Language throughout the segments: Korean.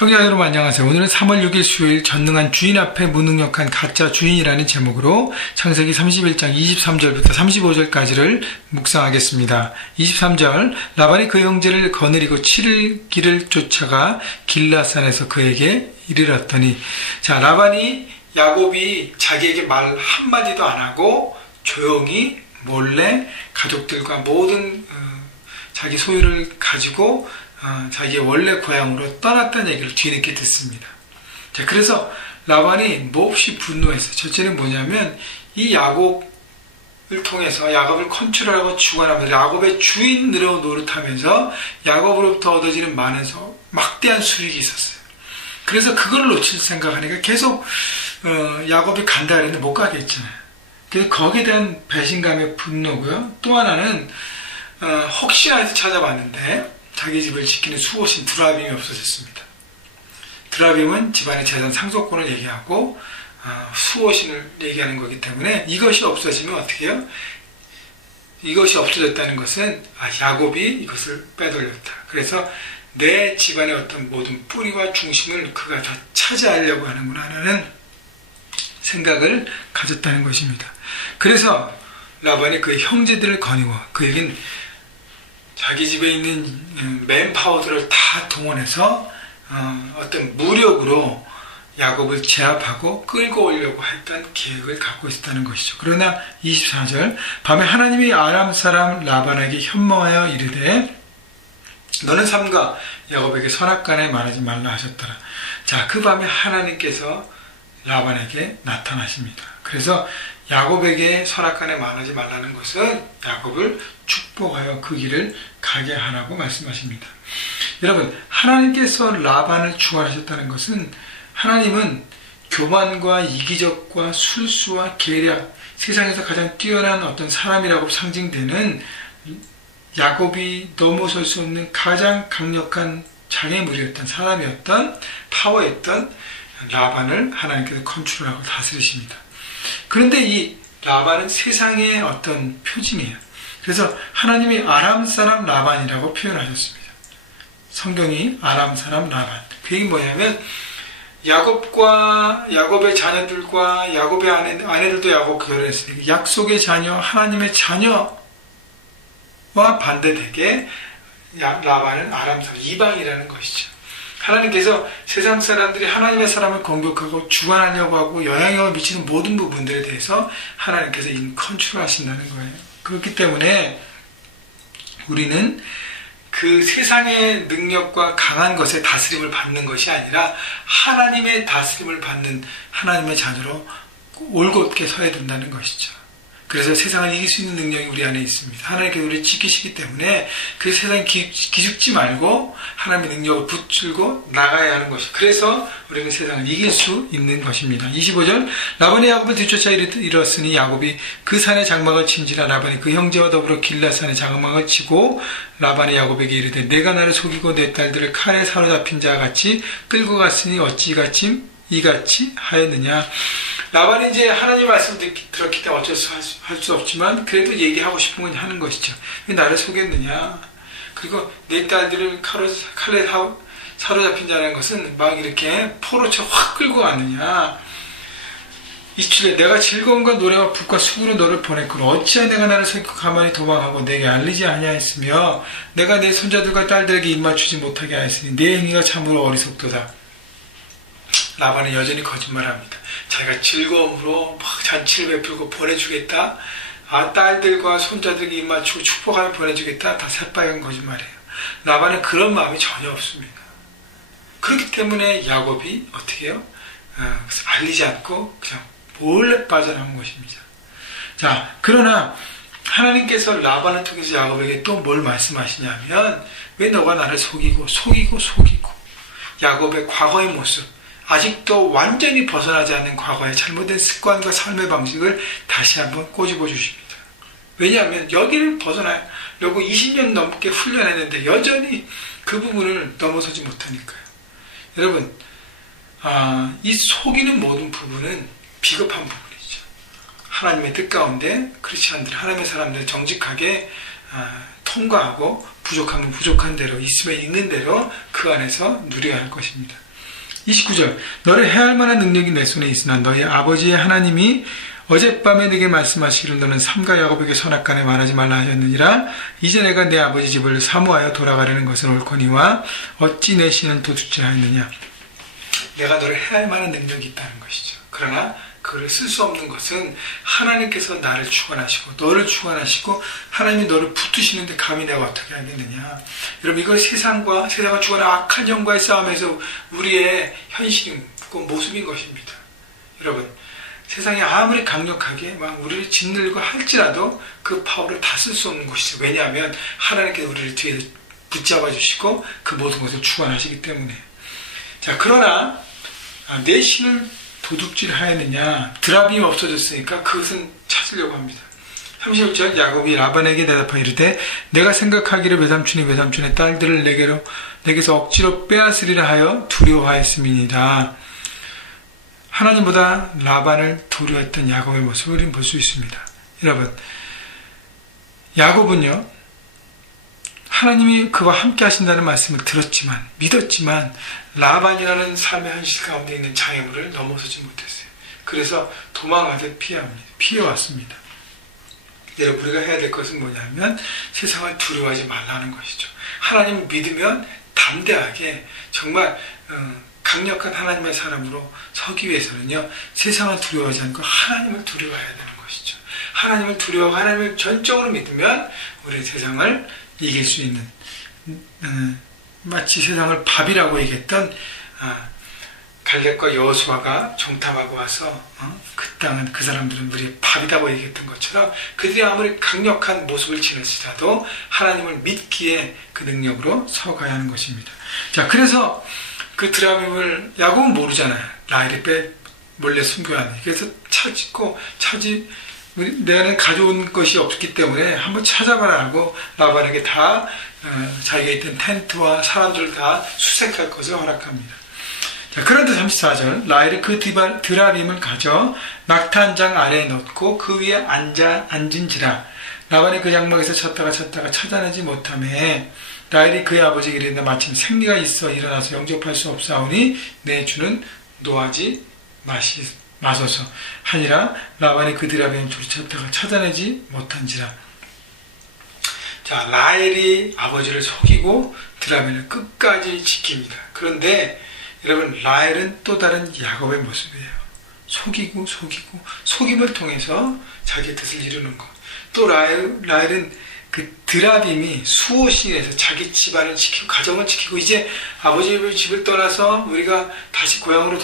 형제 여러분 안녕하세요. 오늘은 3월 6일 수요일 전능한 주인 앞에 무능력한 가짜 주인이라는 제목으로 창세기 31장 23절부터 35절까지를 묵상하겠습니다. 23절 라반이 그 형제를 거느리고 7일 길을 쫓아가 길라산에서 그에게 이르렀더니 자 라반이 야곱이 자기에게 말 한마디도 안 하고 조용히 몰래 가족들과 모든 자기 소유를 가지고 자기의 원래 고향으로 떠났다는 얘기를 뒤늦게 듣습니다. 자, 그래서 라반이 몹시 분노했어요. 첫째는 뭐냐면 이 야곱을 통해서 야곱을 컨트롤하고 주관하면서 야곱의 주인으로 노릇하면서 야곱으로부터 얻어지는 많은 막대한 수익이 있었어요. 그래서 그걸 놓칠 생각하니까 계속 야곱이 간다 그랬는데 못 가게 했잖아요. 그래서 거기에 대한 배신감의 분노고요. 또 하나는 혹시나 해서 찾아봤는데 자기 집을 지키는 수호신 드라빔이 없어졌습니다. 드라빔은 집안의 재산 상속권을 얘기하고 수호신을 얘기하는 거기 때문에 이것이 없어지면 어떻게 해요? 이것이 없어졌다는 것은 야곱이 이것을 빼돌렸다. 그래서 내 집안의 어떤 모든 뿌리와 중심을 그가 다 차지하려고 하는구나 하는 생각을 가졌다는 것입니다. 그래서 라반이 그 형제들을 거니고 그 얘기는 자기 집에 있는 맨파워들을 다 동원해서 어떤 무력으로 야곱을 제압하고 끌고 오려고 했던 계획을 갖고 있었다는 것이죠. 그러나 24절 밤에 하나님이 아람 사람 라반에게 현몽하여 이르되 너는 삼가 야곱에게 선악간에 말하지 말라 하셨더라. 자, 그 밤에 하나님께서 라반에게 나타나십니다. 그래서 야곱에게 선악간에 말하지 말라는 것은 야곱을 축복하여 그 길을 가게 하라고 말씀하십니다. 여러분, 하나님께서 라반을 주관하셨다는 것은 하나님은 교만과 이기적과 술수와 계략, 세상에서 가장 뛰어난 어떤 사람이라고 상징되는 야곱이 넘어설 수 없는 가장 강력한 장애물이었던 사람이었던 파워였던 라반을 하나님께서 컨트롤하고 다스리십니다. 그런데 이 라반은 세상의 어떤 표징이에요. 그래서 하나님이 아람 사람 라반이라고 표현하셨습니다. 성경이 아람 사람 라반. 그 얘기는 뭐냐면 야곱의 자녀들과 야곱의 아내들도 야곱 결혼했으니까 약속의 자녀, 하나님의 자녀와 반대되게 라반은 아람 사람, 이방이라는 것이죠. 하나님께서 세상 사람들이 하나님의 사람을 공격하고 주관하려고 하고 영향력을 미치는 모든 부분들에 대해서 하나님께서 컨트롤 하신다는 거예요. 그렇기 때문에 우리는 그 세상의 능력과 강한 것에 다스림을 받는 것이 아니라 하나님의 다스림을 받는 하나님의 자녀로 올곧게 서야 된다는 것이죠. 그래서 세상을 이길 수 있는 능력이 우리 안에 있습니다. 하나님께서 우리를 지키시기 때문에 그 세상에 기죽지 말고 하나님의 능력을 붙들고 나가야 하는 것이죠. 그래서 우리는 세상을 이길 수 있는 것입니다. 25절 라반이 야곱을 뒤쫓아 이르렀으니 야곱이 그 산의 장막을 친지라 라반이 그 형제와 더불어 길라산의 장막을 치고 라반이 야곱에게 이르되 내가 나를 속이고 내 딸들을 칼에 사로잡힌 자와 같이 끌고 갔으니 어찌 이같이 하였느냐. 라반이 이제 하나님 말씀을 들었기 때문에 어쩔 수 할 수 없지만 그래도 얘기하고 싶은 건 하는 것이죠. 왜 나를 속였느냐. 그리고 내 딸들을 칼에 사로잡힌 자라는 것은 막 이렇게 포로쳐 확 끌고 갔느냐. 27절 내가 즐거움과 노래와 붓과 수구로 너를 보냈거늘 어찌하여 내가 나를 속이고 가만히 도망하고 내게 알리지 아니하였으며 내가 내 손자들과 딸들에게 입맞추지 못하게 하였으니 내 행위가 참으로 어리석도다. 라반은 여전히 거짓말합니다. 자기가 즐거움으로 막 잔치를 베풀고 보내주겠다. 딸들과 손자들에게 입맞추고 축복하며 보내주겠다. 다 새빨간 거짓말이에요. 라반은 그런 마음이 전혀 없습니다. 그렇기 때문에 야곱이 어떻게 해요? 알리지 않고 그냥 몰래 빠져나온 것입니다. 자, 그러나 하나님께서 라반을 통해서 야곱에게 또 뭘 말씀하시냐면 왜 너가 나를 속이고 야곱의 과거의 모습 아직도 완전히 벗어나지 않는 과거의 잘못된 습관과 삶의 방식을 다시 한번 꼬집어 주십니다. 왜냐하면 여기를 벗어나려고 20년 넘게 훈련했는데 여전히 그 부분을 넘어서지 못하니까요. 여러분, 이 속이는 모든 부분은 비겁한 부분이죠. 하나님의 뜻 가운데 크리스찬들, 하나님의 사람들 정직하게 통과하고 부족하면 부족한 대로 있으면 있는 대로 그 안에서 누려야 할 것입니다. 29절 너를 해할 만한 능력이 내 손에 있으나 너희 아버지의 하나님이 어젯밤에 네게 말씀하시기를 너는 삼가 야곱에게 선악간에 말하지 말라 하셨느니라. 이제 내가 내 아버지 집을 사모하여 돌아가려는 것은 옳거니와 어찌 내 신은 도둑질하였느냐. 내가 너를 해할 만한 능력이 있다는 것이죠. 그러나 그를 쓸 수 없는 것은 하나님께서 나를 축원하시고 너를 축원하시고 하나님이 너를 붙드시는데 감히 내가 어떻게 하겠느냐. 여러분 이걸 세상을 축원한 악한 영과의 싸움에서 우리의 현실이고 모습인 것입니다. 여러분 세상이 아무리 강력하게 막 우리를 짓눌고 할지라도 그 파워를 다 쓸 수 없는 것이죠. 왜냐하면 하나님께서 우리를 뒤에 붙잡아 주시고 그 모든 것을 축원하시기 때문에. 자, 그러나 내 신을 도둑질하였느냐. 드라빔이 없어졌으니까 그것은 찾으려고 합니다. 31절 야곱이 라반에게 대답하여 이르되 내가 생각하기를 외삼촌의 딸들을 내게서 억지로 빼앗으리라 하여 두려워하였음이니이다. 하나님보다 라반을 두려워했던 야곱의 모습을 우리는 볼 수 있습니다. 여러분 야곱은요 하나님이 그와 함께 하신다는 말씀을 들었지만 믿었지만 라반이라는 삶의 현실 가운데 있는 장애물을 넘어서지 못했어요. 그래서 도망하듯 피해왔습니다. 여러분 우리가 해야 될 것은 뭐냐면 세상을 두려워하지 말라는 것이죠. 하나님을 믿으면 담대하게 정말 강력한 하나님의 사람으로 서기 위해서는요 세상을 두려워하지 않고 하나님을 두려워해야 되는 것이죠. 하나님을 두려워하고 하나님을 전적으로 믿으면 우리 세상을 이길 수 있는 마치 세상을 밥이라고 얘기했던 갈렙과 여호수아가 정탐하고 와서 그 땅은 그 사람들은 우리의 밥이라고 얘기했던 것처럼 그들이 아무리 강력한 모습을 지녔으라도 하나님을 믿기에 그 능력으로 서가야 하는 것입니다. 자, 그래서 그 드라빔을 야곱은 모르잖아요. 라헬이 몰래 숨겨야 하는. 그래서 내가는 가져온 것이 없기 때문에 한번 찾아봐라 하고 라반에게 다 자기가 있던 텐트와 사람들을 다 수색할 것을 허락합니다. 자, 그런데 34절 라헬이 그 드라빔을 가져 낙타 한 장 아래에 넣고 그 위에 앉은지라. 라반이 그 장막에서 찾다가 찾아내지 못하며 라헬이 그의 아버지에게 이르되 마침 생리가 있어 일어나서 영접할 수 없사오니 내 주는 노하지 마소서 하니라. 라반이 그 드라빔을 둘이 찾다가 찾아내지 못한지라. 자, 라헬이 아버지를 속이고 드라빔을 끝까지 지킵니다. 그런데 여러분 라헬은 또 다른 야곱의 모습이에요. 속임을 통해서 자기의 뜻을 이루는 것. 또 라헬은 그 드라빔이 수호신에서 자기 집안을 지키고 가정을 지키고 이제 아버지의 집을 떠나서 우리가 다시 고향으로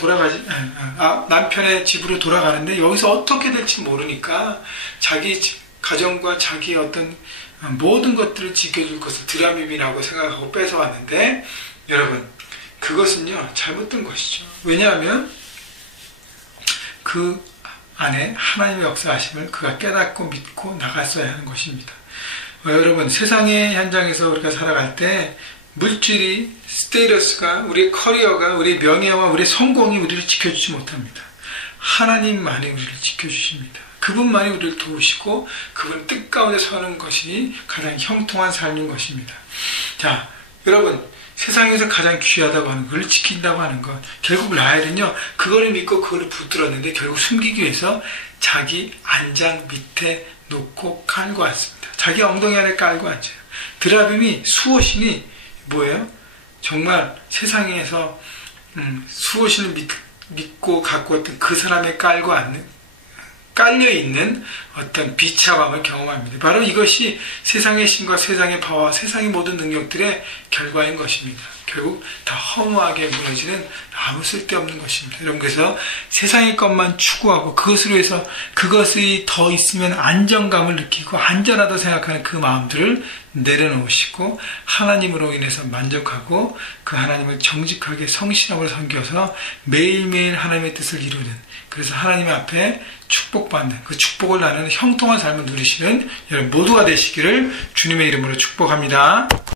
남편의 집으로 돌아가는데 여기서 어떻게 될지 모르니까 자기 가정과 자기 어떤 모든 것들을 지켜줄 것을 드라빔이라고 생각하고 뺏어왔는데 여러분 그것은요 잘못된 것이죠. 왜냐하면 그 안에 하나님의 역사하심을 그가 깨닫고 믿고 나갔어야 하는 것입니다. 여러분 세상의 현장에서 우리가 살아갈 때 물질이 스테이러스가 우리의 커리어가 우리의 명예와 우리의 성공이 우리를 지켜주지 못합니다. 하나님만이 우리를 지켜주십니다. 그분만이 우리를 도우시고 그분 뜻 가운데 서는 것이 가장 형통한 삶인 것입니다. 자, 여러분 세상에서 가장 귀하다고 하는 걸 지킨다고 하는 것 결국 라헬은요 그거를 믿고 그거를 붙들었는데 결국 숨기기 위해서 자기 안장 밑에 놓고 깔고 왔습니다. 자기 엉덩이 안에 깔고 앉아요. 드라빔이 수호신이 뭐예요? 정말 세상에서 수호신을 믿고 갖고 왔던 그 사람의 깔려있는 어떤 비참함을 경험합니다. 바로 이것이 세상의 신과 세상의 파와 세상의 모든 능력들의 결과인 것입니다. 결국 다 허무하게 무너지는 아무 쓸데없는 것입니다. 여러분 그래서 세상의 것만 추구하고 그것으로 해서 그것이 더 있으면 안정감을 느끼고 안전하다고 생각하는 그 마음들을 내려놓으시고 하나님으로 인해서 만족하고 그 하나님을 정직하게 성실함으로 섬겨서 매일매일 하나님의 뜻을 이루는 그래서 하나님 앞에 축복받는 그 축복을 나누는 형통한 삶을 누리시는 여러분 모두가 되시기를 주님의 이름으로 축복합니다.